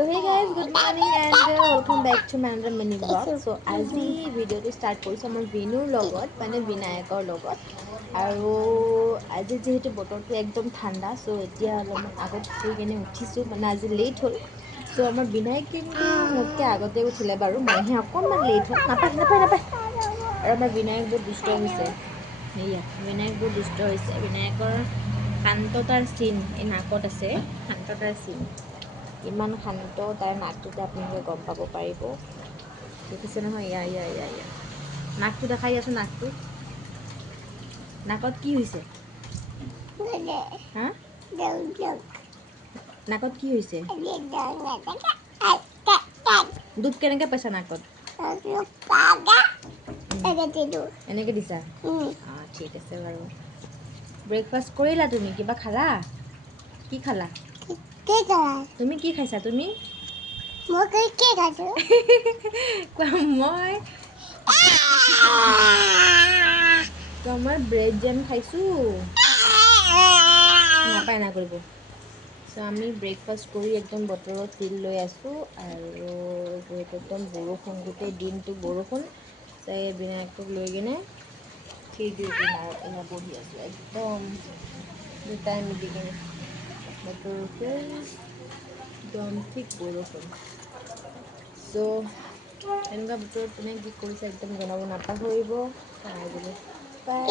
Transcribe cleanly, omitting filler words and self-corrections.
So hey guys, good morning and welcome back to my another mini vlog. So আজি ভিডিঅ'টো start কৰিছোঁ আমাৰ বিনুৰ লগত মানে বিনায়কৰ লগত আৰু আজি যেহেতু বতৰটো একদম ঠাণ্ডা চ' এতিয়া অলপমান আগত শুই কেনে উঠিছোঁ মানে আজি লেট হ'ল চ' আমাৰ বিনায়ক কিন্তু মোতকৈ আগতে উঠিলে বাৰু মইহে অকণমান লেট হ'ল নাপায় আৰু আমাৰ বিনায়ক বহুত দুষ্ট হৈছে সেয়া বিনায়ক বহুত দুষ্ট হৈছে বিনায়কৰ শান্ততাৰ চিন এই নাকত আছে শান্ততাৰ চিন ইমান শান্ত তাৰ নাকটোতে আপোনালোকে গম পাব পাৰিব দেখিছে নহয় ইয়া নাকটো দেখাই আছোঁ নাকটো নাকত কি হৈছে হা নাকত কি হৈছে দুখ কেনেকৈ পাইছা নাকত এনেকৈ দিছা অঁ ঠিক আছে বাৰু ব্ৰেকফাষ্ট কৰিলা তুমি কিবা খালা কি খালা তুমি কি খাইছা তুমি মই ব্ৰেড জেম খাইছোঁ নাপায় না কৰিব চ' আমি ব্ৰেকফাষ্ট কৰি একদম বতৰৰ ফিল লৈ আছোঁ আৰু যিহেতু একদম বৰষুণ গোটেই দিনটো বৰষুণ চ' এই বিনায়কক লৈ কিনে খিৰিকীৰ কিনাৰত এয়া বহি আছোঁ একদম দুটাই মিলি কিনে বতৰৰ ফিল একদম ঠিক বৰষুণ চ' এনেকুৱা বতৰত কোনে কি কৰিছে একদম জনাব নাপাহৰিব বাই